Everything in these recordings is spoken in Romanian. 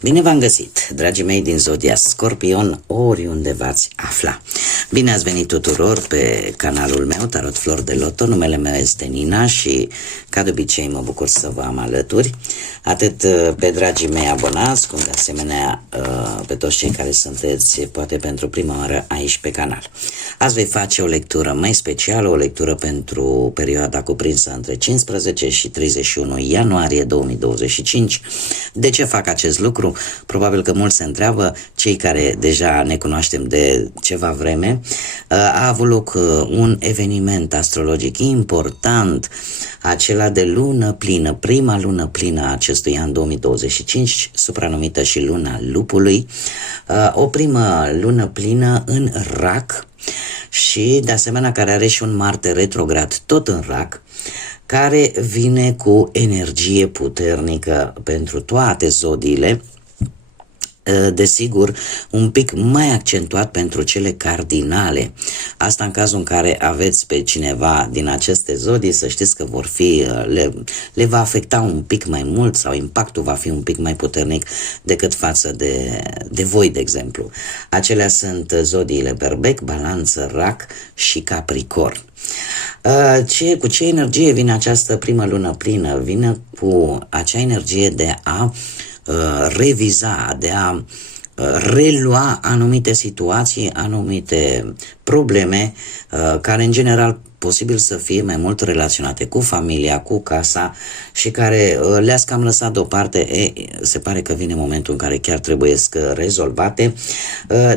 Bine v-am găsit, dragii mei din Zodia Scorpion, oriunde v-ați afla. Bine ați venit tuturor pe canalul meu, Tarot Flor de Loto. Numele meu este Nina și, ca de obicei, mă bucur să vă am alături, atât pe dragii mei abonați, cum de asemenea pe toți cei care sunteți, poate pentru prima oară, aici pe canal. Azi voi face o lectură mai specială, o lectură pentru perioada cuprinsă între 15 și 31 ianuarie 2025. De ce fac acest lucru? Probabil că mulți se întreabă, cei care deja ne cunoaștem de ceva vreme. A avut loc un eveniment astrologic important, acela de lună plină, prima lună plină a acestui an 2025, supranumită și luna lupului, o primă lună plină în Rac și de asemenea care are și un Marte retrograd tot în Rac, care vine cu energie puternică pentru toate zodiile, desigur, un pic mai accentuat pentru cele cardinale. Asta în cazul în care aveți pe cineva din aceste zodii, să știți că vor fi, le va afecta un pic mai mult sau impactul va fi un pic mai puternic decât față de voi, de exemplu. Acelea sunt zodiile Berbec, Balanță, Rac și Capricorn. Cu ce energie vine această primă lună plină? Vine cu acea energie de a reviza, de a relua anumite situații, anumite probleme care în general posibil să fie mai mult relaționate cu familia, cu casa și care le-ați cam lăsat deoparte. Se pare că vine momentul în care chiar trebuie să rezolvate.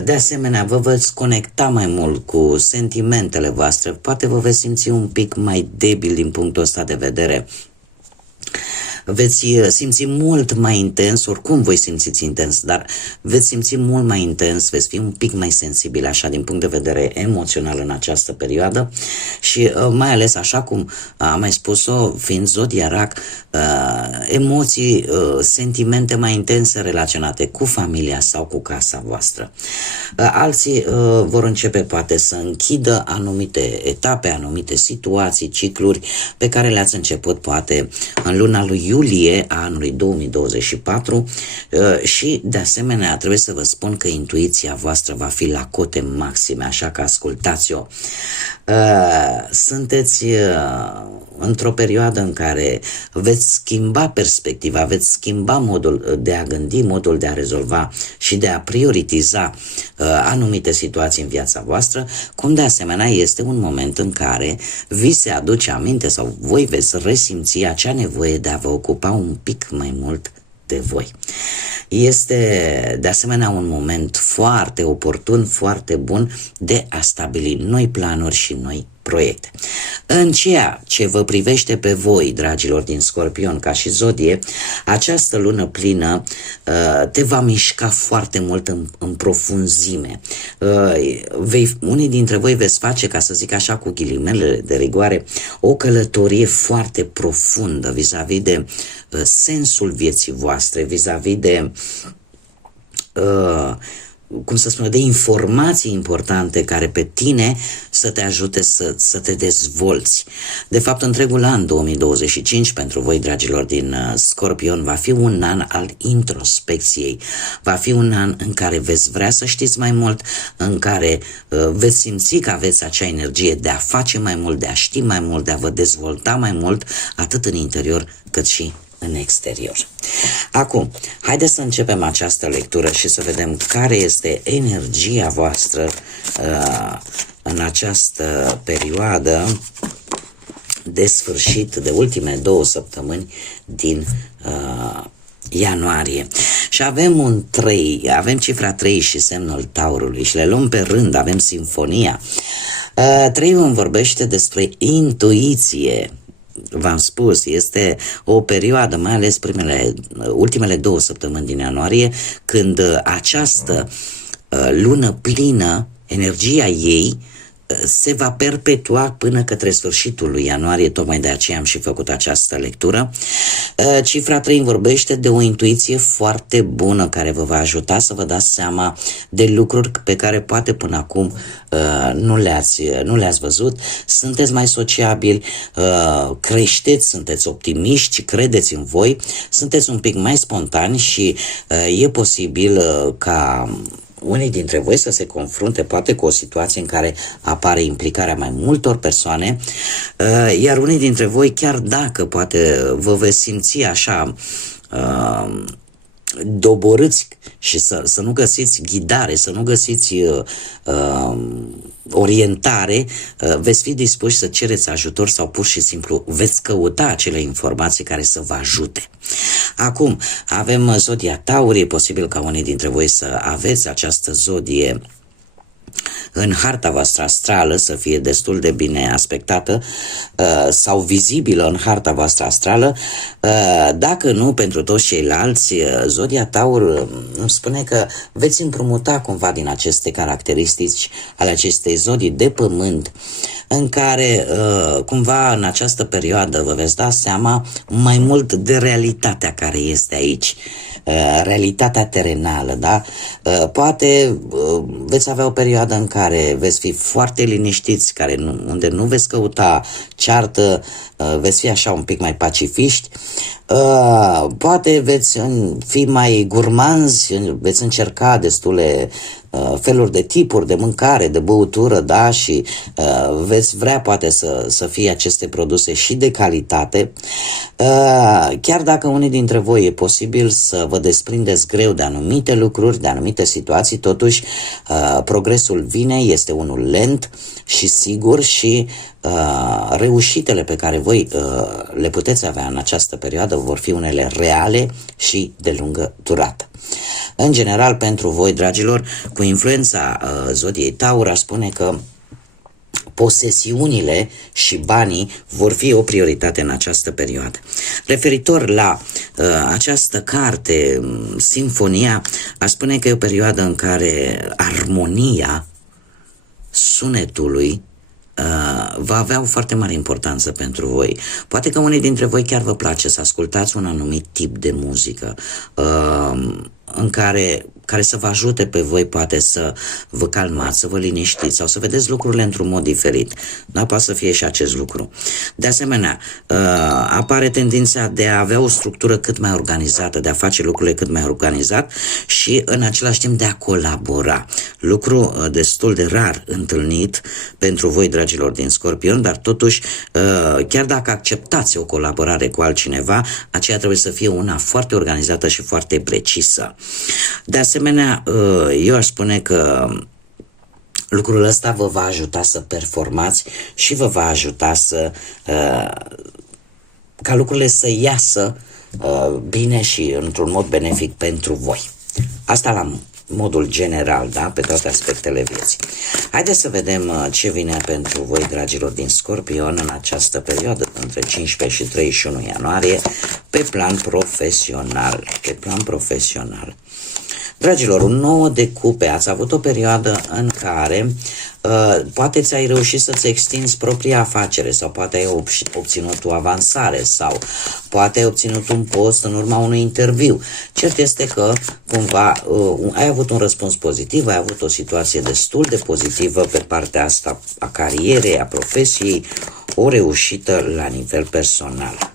De asemenea, vă veți conecta mai mult cu sentimentele voastre, poate vă veți simți un pic mai debil din punctul ăsta de vedere. Veți simți mult mai intens, oricum voi simțiți intens, dar veți simți mult mai intens, veți fi un pic mai sensibil așa din punct de vedere emoțional în această perioadă și mai ales așa cum am mai spus-o, fiind Zodia Rac, emoții, sentimente mai intense relaționate cu familia sau cu casa voastră. Alții vor începe poate să închidă anumite etape, anumite situații, cicluri pe care le-ați început poate în luna lui iulie a anului 2024 și de asemenea trebuie să vă spun că intuiția voastră va fi la cote maxime, așa că ascultați-o. Sunteți într-o perioadă în care veți schimba perspectiva, veți schimba modul de a gândi, modul de a rezolva și de a prioritiza anumite situații în viața voastră, cum de asemenea este un moment în care vi se aduce aminte sau voi veți resimți acea nevoie de a vă ocupa un pic mai mult de voi. Este de asemenea un moment foarte oportun, foarte bun de a stabili noi planuri și noi proiecte. În ceea ce vă privește pe voi, dragilor din Scorpion, ca și zodie, această lună plină te va mișca foarte mult în profunzime. Unii dintre voi veți face, ca să zic așa cu ghilimele de rigoare, o călătorie foarte profundă vis-a-vis de sensul vieții voastre, vis-a-vis de cum să spun, de informații importante care pe tine să te ajute să te dezvolți. De fapt, întregul an 2025 pentru voi, dragilor din Scorpion, va fi un an al introspecției. Va fi un an în care veți vrea să știți mai mult, în care veți simți că aveți acea energie de a face mai mult, de a ști mai mult, de a vă dezvolta mai mult, atât în interior cât și în exterior. Acum, haideți să începem această lectură și să vedem care este energia voastră în această perioadă de sfârșit, de ultime 2 săptămâni din ianuarie. Și avem un 3, avem cifra 3 și semnul taurului și le luăm pe rând, avem sinfonia. 3 îmi vorbește despre intuiție. V-am spus, este o perioadă, mai ales ultimele 2 săptămâni din ianuarie, când această lună plină, energia ei se va perpetua până către sfârșitul lui ianuarie, tocmai de aceea am și făcut această lectură. Cifra 3 vorbește de o intuiție foarte bună care vă va ajuta să vă dați seama de lucruri pe care poate până acum nu le-ați văzut. Sunteți mai sociabili, creșteți, sunteți optimiști, credeți în voi, sunteți un pic mai spontani și e posibil ca unii dintre voi să se confrunte poate cu o situație în care apare implicarea mai multor persoane, iar unii dintre voi, chiar dacă poate vă veți simți așa doborâți și să nu găsiți ghidare, să nu găsiți orientare, veți fi dispuși să cereți ajutor sau pur și simplu veți căuta acele informații care să vă ajute. Acum, avem zodia Taur, e posibil ca unii dintre voi să aveți această zodie în harta voastră astrală, să fie destul de bine aspectată sau vizibilă în harta voastră astrală. Dacă nu, pentru toți ceilalți, zodia Taur îmi spune că veți împrumuta cumva din aceste caracteristici ale acestei zodii de pământ, în care cumva în această perioadă vă veți da seama mai mult de realitatea care este aici, realitatea terenală, da? Poate veți avea o perioadă în care veți fi foarte liniștiți, unde nu veți căuta ceartă, veți fi așa un pic mai pacifiști, poate veți fi mai gurmanzi, veți încerca destule feluri de tipuri de mâncare, de băutură, da, și veți vrea poate să fie aceste produse și de calitate. Chiar dacă unii dintre voi e posibil să vă desprindeți greu de anumite lucruri, de anumite situații, totuși progresul vine, este unul lent și sigur și reușitele pe care voi le puteți avea în această perioadă vor fi unele reale și de lungă durată. În general, pentru voi, dragilor, cu influența zodiei Taur, aș spune că posesiunile și banii vor fi o prioritate în această perioadă. Referitor la această carte, Sinfonia, aș spune că e o perioadă în care armonia sunetului va avea o foarte mare importanță pentru voi. Poate că unii dintre voi chiar vă place să ascultați un anumit tip de muzică în care să vă ajute pe voi poate să vă calmați, să vă liniștiți sau să vedeți lucrurile într-un mod diferit. Da, poate să fie și acest lucru. De asemenea, apare tendința de a avea o structură cât mai organizată, de a face lucrurile cât mai organizat și în același timp de a colabora. Lucru destul de rar întâlnit pentru voi, dragilor din Scorpion, dar totuși, chiar dacă acceptați o colaborare cu altcineva, aceea trebuie să fie una foarte organizată și foarte precisă. De asemenea, eu aș spune că lucrul ăsta vă va ajuta să performați și vă va ajuta ca lucrurile să iasă bine și într-un mod benefic pentru voi. Asta la modul general, da? Pe toate aspectele vieții. Haideți să vedem ce vine pentru voi, dragilor din Scorpion, în această perioadă, între 15 și 31 ianuarie, pe plan profesional. Pe plan profesional. Dragilor, un 9 de cupe, ați avut o perioadă în care poate ți-ai reușit să-ți extinzi propria afacere sau poate ai obținut o avansare sau poate ai obținut un post în urma unui interviu. Cert este că cumva ai avut un răspuns pozitiv, ai avut o situație destul de pozitivă pe partea asta a carierei, a profesiei, o reușită la nivel personal.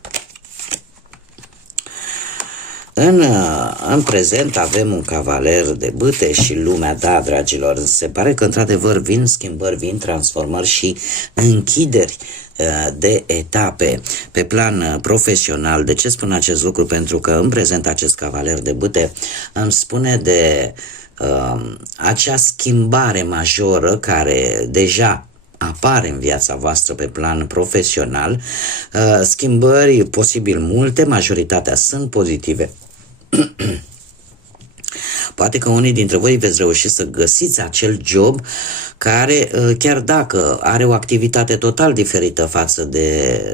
În prezent avem un cavaler de bâte și lumea, da, dragilor, se pare că într-adevăr vin schimbări, vin transformări și închideri de etape pe plan profesional. De ce spun acest lucru? Pentru că în prezent acest cavaler de bâte îmi spune de acea schimbare majoră care deja apare în viața voastră pe plan profesional, schimbări posibil multe, majoritatea sunt pozitive. Poate că unii dintre voi veți reuși să găsiți acel job care, chiar dacă are o activitate total diferită față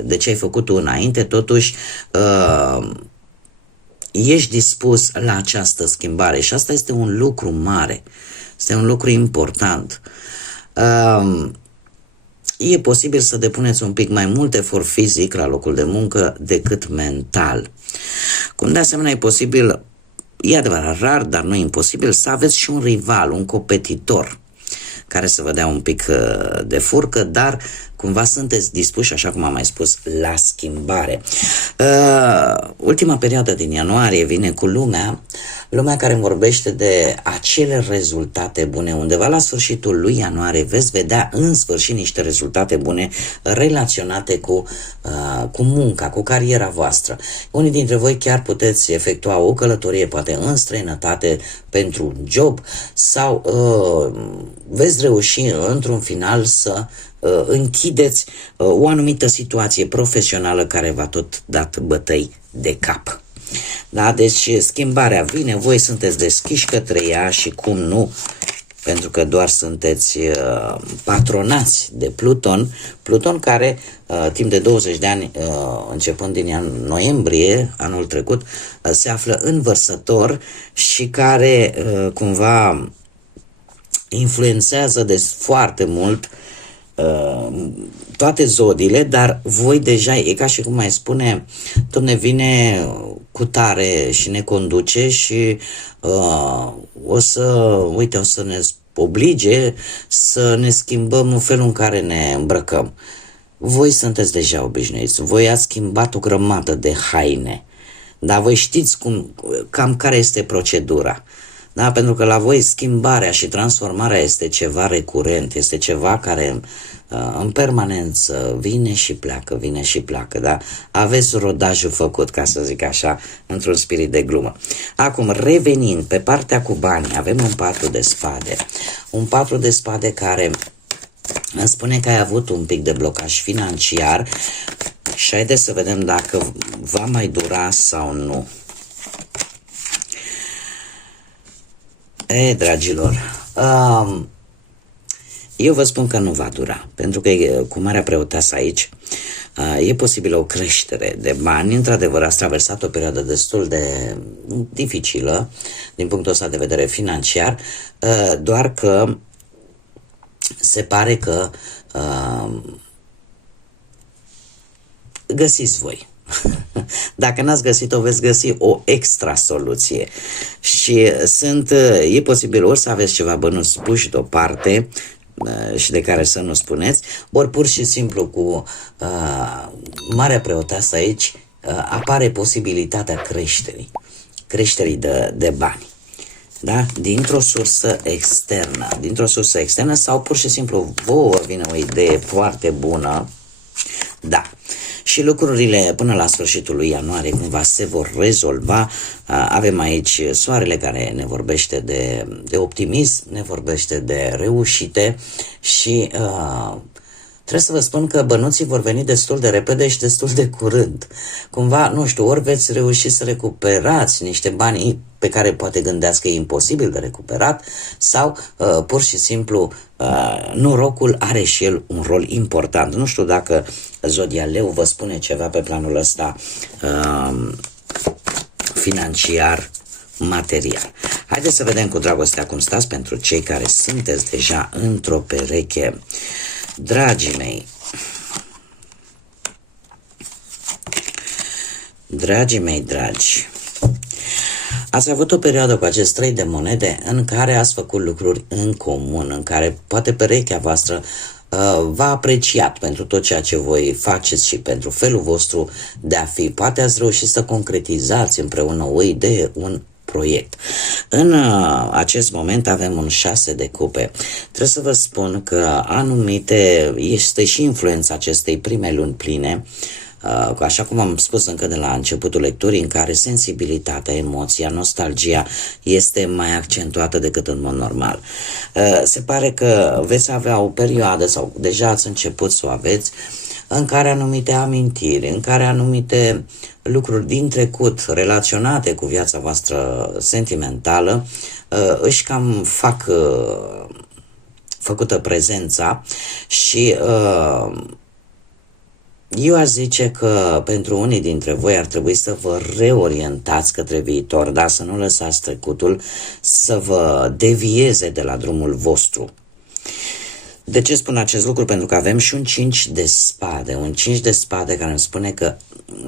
de ce ai făcut tu înainte, totuși ești dispus la această schimbare și asta este un lucru mare, este un lucru important. e posibil să depuneți un pic mai mult efort fizic la locul de muncă decât mental. Cum de asemenea e posibil, e adevărat rar, dar nu imposibil, să aveți și un rival, un competitor care să vă dea un pic de furcă, dar cumva sunteți dispuși, așa cum am mai spus, la schimbare. Ultima perioadă din ianuarie vine cu lumea care vorbește de acele rezultate bune. Undeva la sfârșitul lui ianuarie veți vedea în sfârșit niște rezultate bune relaționate cu munca, cu cariera voastră. Unii dintre voi chiar puteți efectua o călătorie, poate în străinătate, pentru un job, sau veți reuși într-un final să închideți o anumită situație profesională care v-a tot dat bătăi de cap. Da, deci schimbarea vine, voi sunteți deschiși către ea și cum nu, pentru că doar sunteți patronați de Pluton care timp de 20 de ani, începând din noiembrie anul trecut, se află în Vărsător și care cumva influențează de foarte mult toate zodiile, dar voi deja, e ca și cum mai spune, Doamne, vine cu tare și ne conduce și o să ne oblige să ne schimbăm în felul în care ne îmbrăcăm. Voi sunteți deja obișnuiți, voi ați schimbat o grămadă de haine, dar voi știți cam care este procedura. Da, pentru că la voi schimbarea și transformarea este ceva recurent, este ceva care în permanență vine și pleacă, da? Aveți rodajul făcut, ca să zic așa, într-un spirit de glumă. Acum, revenind pe partea cu banii, avem un 4 de spade. Un 4 de spade care îmi spune că ai avut un pic de blocaj financiar și haideți să vedem dacă va mai dura sau nu. Dragilor, eu vă spun că nu va dura, pentru că cu Marea Preoteasă aici e posibilă o creștere de bani. Într-adevăr, ați traversat o perioadă destul de dificilă din punctul ăsta de vedere financiar, doar că se pare că găsiți voi. Dacă n-ați găsit-o, veți găsi o extra soluție. Și e posibil ori să aveți ceva bănuți puși deoparte și de care să nu spuneți, ori pur și simplu cu Marea Preoteasă aici apare posibilitatea creșterii de bani. Da? Dintr-o sursă externă sau pur și simplu vouă vine o idee foarte bună. Da. Și lucrurile până la sfârșitul lui ianuarie cumva se vor rezolva. Avem aici soarele care ne vorbește de optimism, ne vorbește de reușite și trebuie să vă spun că bănuții vor veni destul de repede și destul de curând. Cumva, nu știu, ori veți reuși să recuperați niște bani pe care poate gândeați că e imposibil de recuperat, sau pur și simplu norocul are și el un rol important. Nu știu dacă Zodia Leu vă spune ceva pe planul ăsta financiar, material. Haideți să vedem cu dragostea cum stați pentru cei care sunteți deja într-o pereche. Dragii mei, dragi, ați avut o perioadă cu acest 3 de monede în care ați făcut lucruri în comun, în care poate perechea voastră v-a apreciat pentru tot ceea ce voi faceți și pentru felul vostru de a fi. Poate ați reușit să concretizați împreună o idee, un proiect. În acest moment avem un 6 de cupe. Trebuie să vă spun că anumite este și influența acestei prime luni pline, așa cum am spus încă de la începutul lecturii, în care sensibilitatea, emoția, nostalgia este mai accentuată decât în mod normal. Se pare că veți avea o perioadă, sau deja ați început să o aveți, în care anumite amintiri, în care anumite lucruri din trecut relaționate cu viața voastră sentimentală își cam fac făcută prezența și eu aș zice că pentru unii dintre voi ar trebui să vă reorientați către viitor, dar să nu lăsați trecutul să vă devieze de la drumul vostru. De ce spun acest lucru? Pentru că avem și un 5 de spade, un 5 de spade care îmi spune că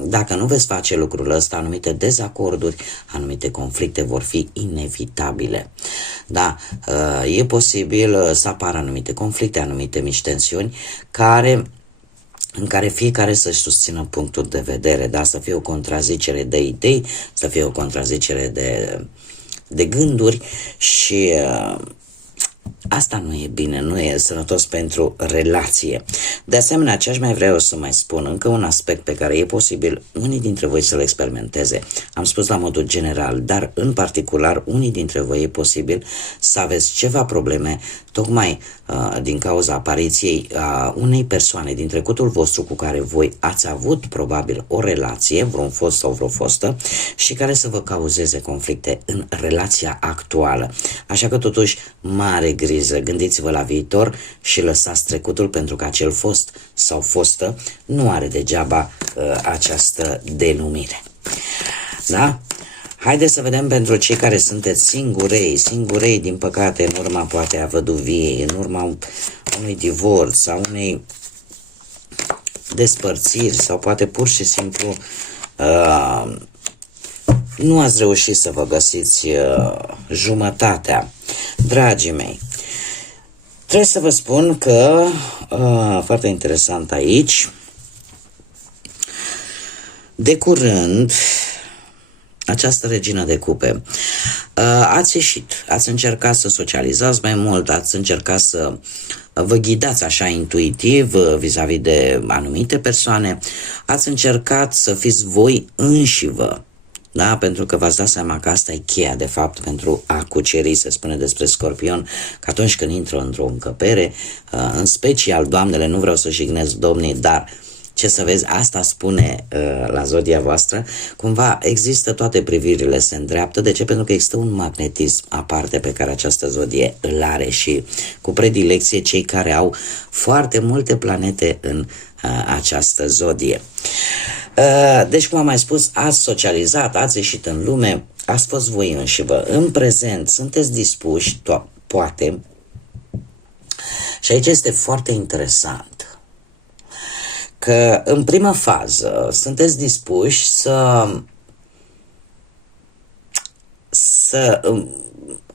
dacă nu veți face lucrul ăsta, anumite dezacorduri, anumite conflicte vor fi inevitabile. Da, e posibil să apară anumite conflicte, anumite mici tensiuni în care fiecare să-și susțină punctul de vedere, da? Să fie o contrazicere de idei, să fie o contrazicere de gânduri și asta nu e bine, nu e sănătos pentru relație. De asemenea, ce aș mai vrea eu să mai spun, încă un aspect pe care e posibil unii dintre voi să-l experimenteze. Am spus la modul general, dar în particular unii dintre voi e posibil să aveți ceva probleme tocmai din cauza apariției unei persoane din trecutul vostru cu care voi ați avut probabil o relație, vreun fost sau vreo fostă, și care să vă cauzeze conflicte în relația actuală. Așa că totuși, mare grijă, gândiți-vă la viitor și lăsați trecutul, pentru că acel fost sau fostă nu are degeaba această denumire. Da? Haideți să vedem pentru cei care sunteți singurei, din păcate, în urma poate a văduviei, în urma unui divorț sau unei despărțiri sau poate pur și simplu nu ați reușit să vă găsiți jumătatea. Dragii mei, trebuie să vă spun că, foarte interesant aici, de curând, această regină de cupe, ați ieșit, ați încercat să socializați mai mult, ați încercat să vă ghidați așa intuitiv vis-a-vis de anumite persoane, ați încercat să fiți voi înșivă, da? Pentru că v-ați dat seama că asta e cheia, de fapt, pentru a cuceri. Se spune despre Scorpion că atunci când intră într-o încăpere, în special doamnele, nu vreau să jignesc domnii, dar ce să vezi, asta spune la zodia voastră, cumva există toate privirile se îndreaptă. De ce? Pentru că există un magnetism aparte pe care această zodie îl are și cu predilecție cei care au foarte multe planete în această zodie. Deci, cum am mai spus, ați socializat, ați ieșit în lume, ați fost voi înșivă. În prezent sunteți dispuși, poate, și aici este foarte interesant, că în prima fază sunteți dispuși să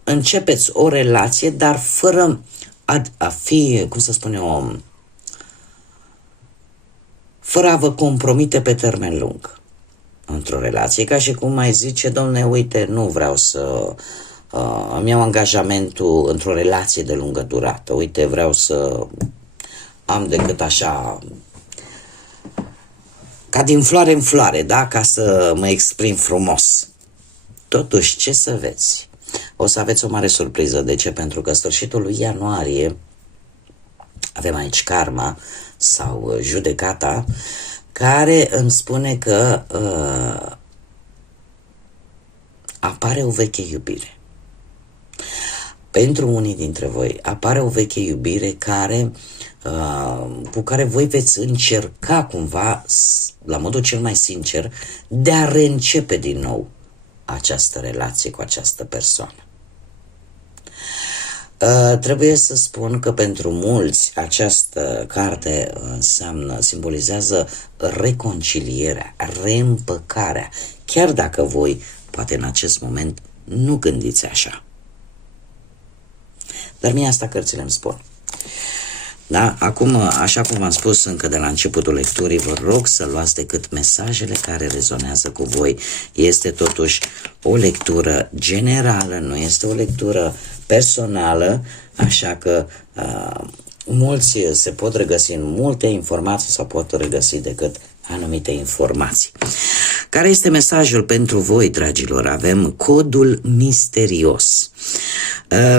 începeți o relație, dar fără a fi, cum să spun eu, fără a vă compromite pe termen lung într-o relație, ca și cum mai zice, domne, uite, nu vreau să îmi iau angajamentul într-o relație de lungă durată, uite, vreau să am decât așa, ca din floare în floare, da? Ca să mă exprim frumos. Totuși, ce să vezi? O să aveți o mare surpriză. De ce? Pentru că sfârșitul lui ianuarie avem aici karma sau judecata, care îmi spune că apare o veche iubire. Pentru unii dintre voi apare o veche iubire cu care voi veți încerca cumva, la modul cel mai sincer, de a reîncepe din nou această relație cu această persoană. Trebuie să spun că pentru mulți această carte simbolizează reconcilierea, reîmpăcarea, chiar dacă voi, poate în acest moment, nu gândiți așa. Dar mie asta cărțile îmi spun. Da? Acum, așa cum v-am spus încă de la începutul lecturii, vă rog să luați decât mesajele care rezonează cu voi. Este totuși o lectură generală, nu este o lectură personală, așa că mulți se pot regăsi în multe informații sau pot regăsi decât anumite informații. Care este mesajul pentru voi, dragilor? Avem codul misterios.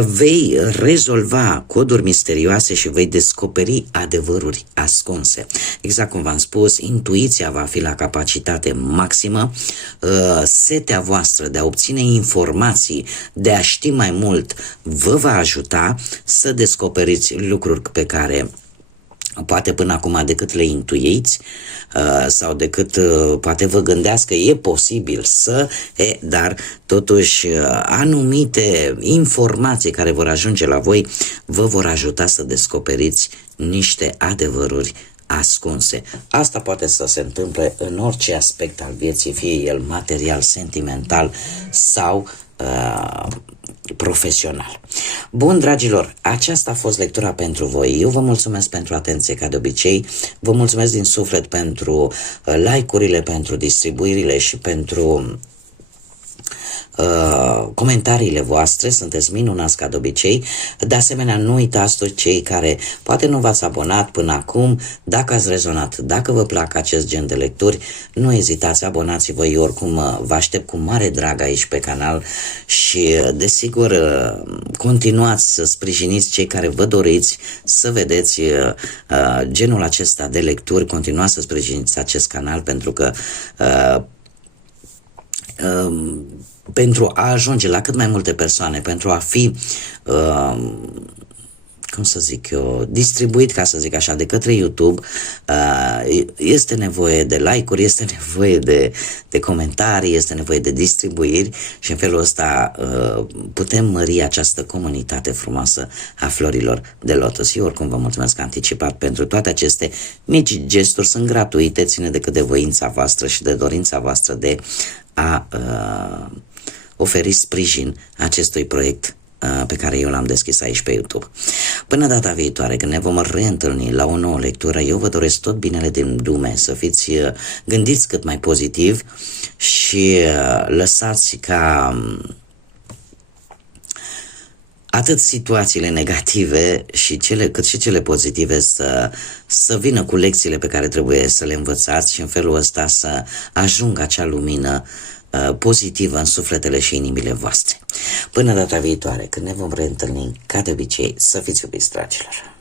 Vei rezolva coduri misterioase și vei descoperi adevăruri ascunse. Exact cum v-am spus, intuiția va fi la capacitate maximă, setea voastră de a obține informații, de a ști mai mult, vă va ajuta să descoperiți lucruri pe care poate până acum decât le intuiți sau decât poate vă gândeați că e posibil dar totuși anumite informații care vor ajunge la voi vă vor ajuta să descoperiți niște adevăruri ascunse. Asta poate să se întâmple în orice aspect al vieții, fie el material, sentimental sau profesional. Bun, dragilor, aceasta a fost lectura pentru voi. Eu vă mulțumesc pentru atenție, ca de obicei. Vă mulțumesc din suflet pentru like-urile, pentru distribuirile și pentru comentariile voastre, sunteți minunați ca de obicei. De asemenea, nu uitați toți cei care poate nu v-ați abonat până acum, dacă ați rezonat, dacă vă plac acest gen de lecturi, nu ezitați, abonați-vă. Eu oricum vă aștept cu mare drag aici pe canal și desigur continuați să sprijiniți cei care vă doriți să vedeți genul acesta de lecturi, continuați să sprijiniți acest canal pentru că pentru a ajunge la cât mai multe persoane, pentru a fi, cum să zic eu, distribuit, ca să zic așa, de către YouTube, este nevoie de like-uri, este nevoie de comentarii, este nevoie de distribuiri și în felul ăsta putem mări această comunitate frumoasă a florilor de lotus. Eu oricum vă mulțumesc anticipat pentru toate aceste mici gesturi, sunt gratuite, ține decât de voința voastră și de dorința voastră de a oferi sprijin acestui proiect pe care eu l-am deschis aici pe YouTube. Până data viitoare, când ne vom reîntâlni la o nouă lectură, eu vă doresc tot binele din lume, să fiți gândiți cât mai pozitiv și lăsați ca atât situațiile negative și cât și cele pozitive să vină cu lecțiile pe care trebuie să le învățați și în felul ăsta să ajungă acea lumină pozitivă în sufletele și inimile voastre. Până data viitoare, când ne vom reîntâlni, ca de obicei, să fiți iubiți, dragilor!